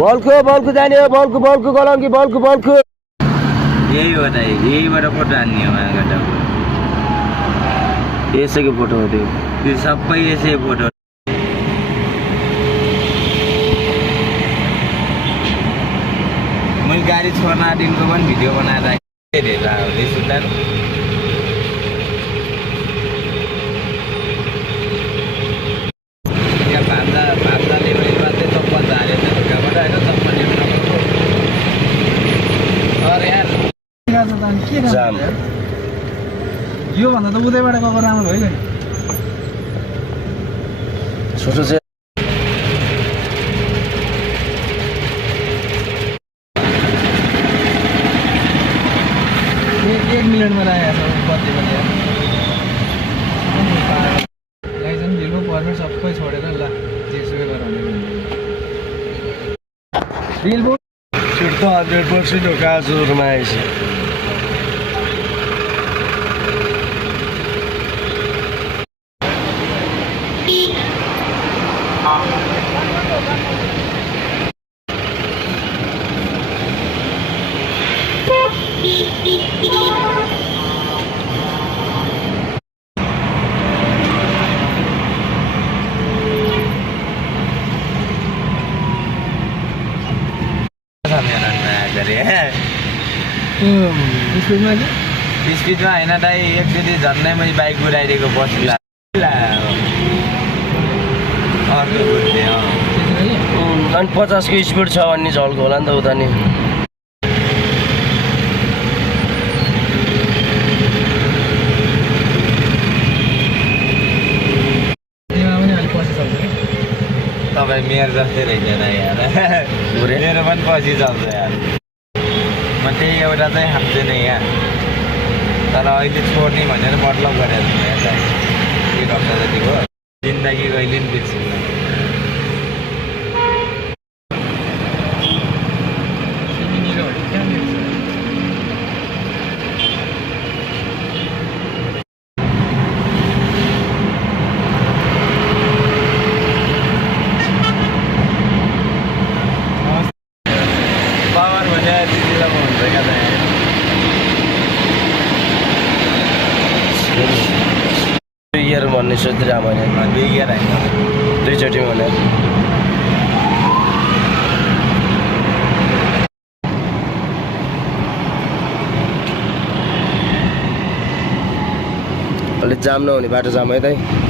बल्कु जाने हो बल्कु गलङ्गी बल्कु यहीबाट फोटो हान्ने हो यसैको फोटो हो त्यो सबै यसै फोटो मैले गाडी छोड्न आँटेको पनि भिडियो बनाएर हेरेर सुधार भान्जाले मात्रै चप्पल झारेर ढुङ्गाबाट होइन चप्पल यो भन्दा त उतैबाट गएको राम्रो होइन छोटो चाहिँ 1 मिनटमा राखेको छ बत्ती पनि लाइसेन्स भिलको पर्मिट सबै छोडेर ल जेसुकै गराउने बिलबोर्ड छिट त 100% हो काजुरमा आएछ स्पिडमा होइन दाइ एकचोटि झन्नै मैले बाइक गुराइदिएको बस्ला अर्को बुझ्ने अनि 50 को स्पिड छ भन्ने झल्को होला नि त उता नि तपाईँ मेरो जस्तै रहेछ यार मेरो पनि पछि चल्छ यार म त्यही एउटा चाहिँ खान्छु नि यहाँ तर अहिले छोड्ने भनेर मतलब गरेर एक हप्ता जतिको जिन्दगी कहिले पनि बिर्सिँदैन पावर भने दिदीलाई हुन्छ क्या त 2 इयर भन्ने सोचिरहेको मैले 2 इयर होइन 2 चोटि भने अलि जाम नहुने बाटो जाम है त